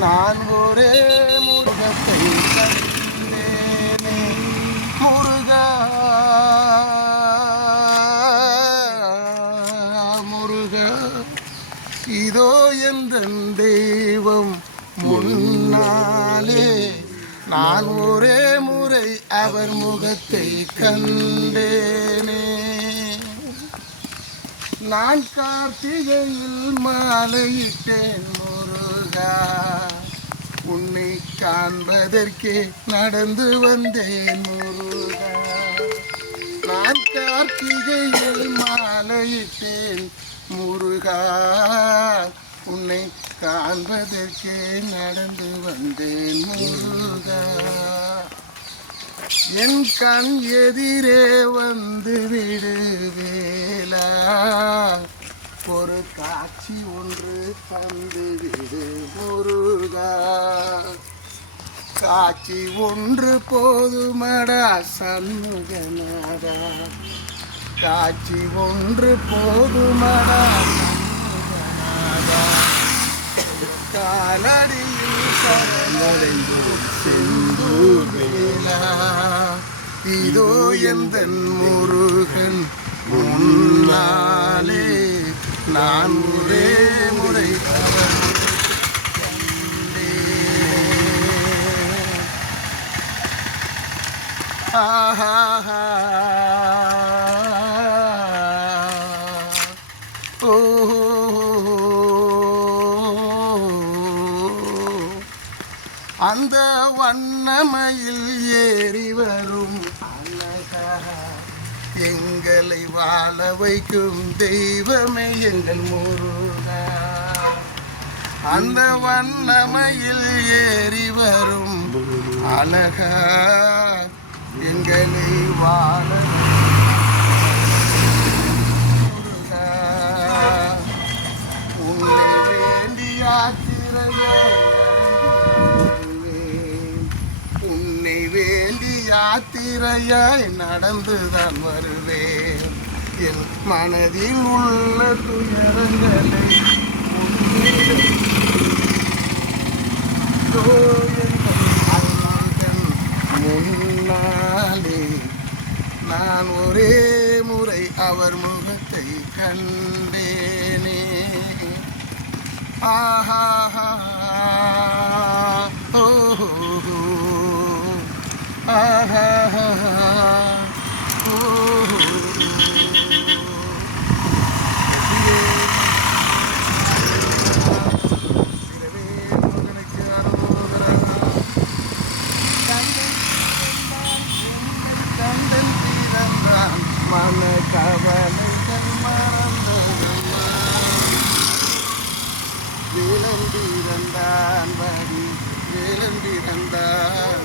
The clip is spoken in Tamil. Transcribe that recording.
நான் ஒரே முருகத்தை கண்டேனே முருகா முருகா இதோ எந்தன் தெய்வம் முன்னாலே நான் ஒரே முறை அவர் முகத்தை கண்டேனே நான் கார்த்திகையில் மாலையிட்டேன் முருகா உன்னை காண்பதற்கே நடந்து வந்தேன் முருகா நான் கார்த்திகையில் மாலையிட்டேன் முருகா உன்னை காண்பதற்கே நடந்து வந்தேன் முருகா என் கண் எதிரே வந்து விடுவேலா ஒரு காட்சி ஒன்று தந்து விடு முருகா காட்சி ஒன்று போதுமடா சண்முகநாதா காட்சி ஒன்று போதுமடா சண்முகநாதா காலடியில் சரணடைந்து செந்தூர் வேலா இதோ எந்தன் முருகன் முன்னாலே நான் ஒரே முறை அவர் ஆஹா ஓ அந்த வண்ணமயில் ஏறி வரும் அழகா எங்களை வாழ வைக்கும் தெய்வமே எங்கள் முருகா அந்த வண்ணமயில் ஏறி வரும் அழகா எங்களை வாழ முருகா உன்னை வேண்டி யாத்திரையோ யாத்திரையாய் நடந்துதான் வருவேன் என் மனதில் உள்ள துயரங்களை முன்னாலே நான் ஒரே முறை அவர் முகத்தை கண்டேனே ஆஹா ஓ ஆஹா ஓ மன கவலைகள் மறந்து விளம்பிறந்தான் படி விளம்பிறந்தான்